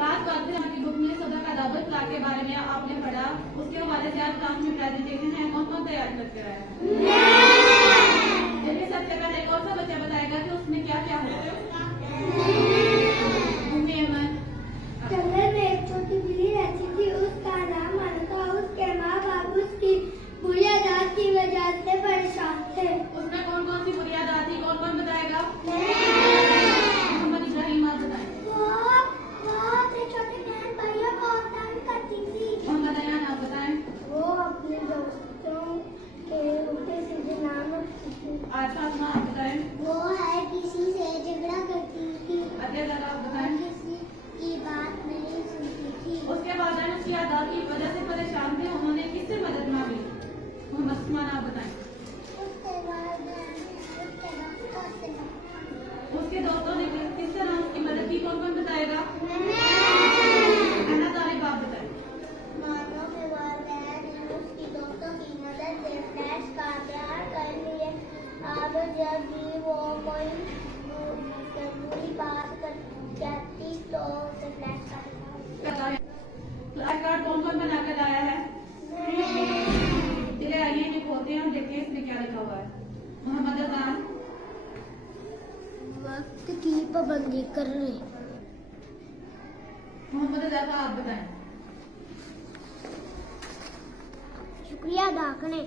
Last बात फिर आपकी बुक में सदा का दावत इखलाक के बारे में आपने पढ़ा, उसके हवाले से आज क्लास में प्रेजेंटेशन है, कौन कौन तैयार करके आया है? चलिए सबसे पहले कौन सा बच्चा बताएगा कि उसमें क्या क्या है? जंगल में एक छोटी बिल्ली रहती थी, उसका नाम अनु था। उसके माँ बाप उसकी बुरी आदत की वजह से परेशान थे। उसमें कौन कौन सी बुरी आदत थी, कौन कौन बताएगा? मोहम्मद इब्राहिम, आप बताएं। वो अपने छोटे बहन भाइयों को तंग करती थी। मोहम्मद अयान, आप बताएं। वो अपने दोस्तों के उल्टे सीधे नाम रखती थी। आशा, आप बताएं। वो है किसी से झगड़ा करती थी। अजय, आप बताएं। किसी की बात नहीं सुनती थी। उसके बाद उसकी आदत की वजह से परेशान थे, उन्होंने किससे मदद मांगी? मोहम्मद उस्मान, आप बताएं। उसके दोस्तों ने किस तरह उसकी मदद की, कौन कौन बताएगा? अन्ना तालिब, आप बताएं। मानो के वालिदैन ने उसकी दोस्तों की मदद से फ्लैश का तैयार कर लिए। अब जब भी वो कोई बुरी बात कहती तो उसे फ्लैश का फ्लैश कार्ड कौन कौन बना कर लाया है? चलिए आइए इन्हें खोलते हैं और देखते हैं इसमें क्या लिखा हुआ है। मोहम्मद अजान, वक्त की पाबंदी करने। मोहम्मद अजान, आप बताएं। शुक्रिया अदा करने।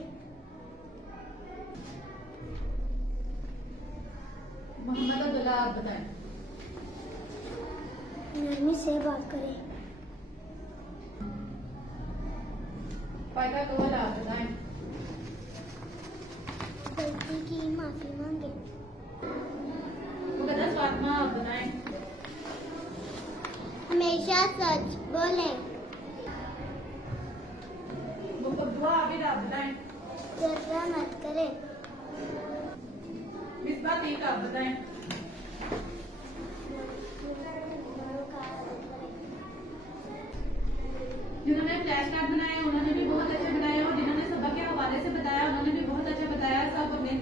मोहम्मद अब्दुल्ला, आप बताएं। नरमी से बात करें। फायदा कवल, आप बताएं। गलती की माफी मांगे। मुकद्दस फातिमा, आप बताएं। हमेशा सच बोले। मुकद्दुआ आबिद, आप बताएं। झगड़ा मत करे। मिसबा तीक, आप बताएं। जिन्होंने फ्लैश कार्ड बनाए उन्होंने भी बहुत अच्छे बनाए और जिन्होंने सबक के हवाले से बताया उन्होंने भी बहुत अच्छा बताया। सब अपने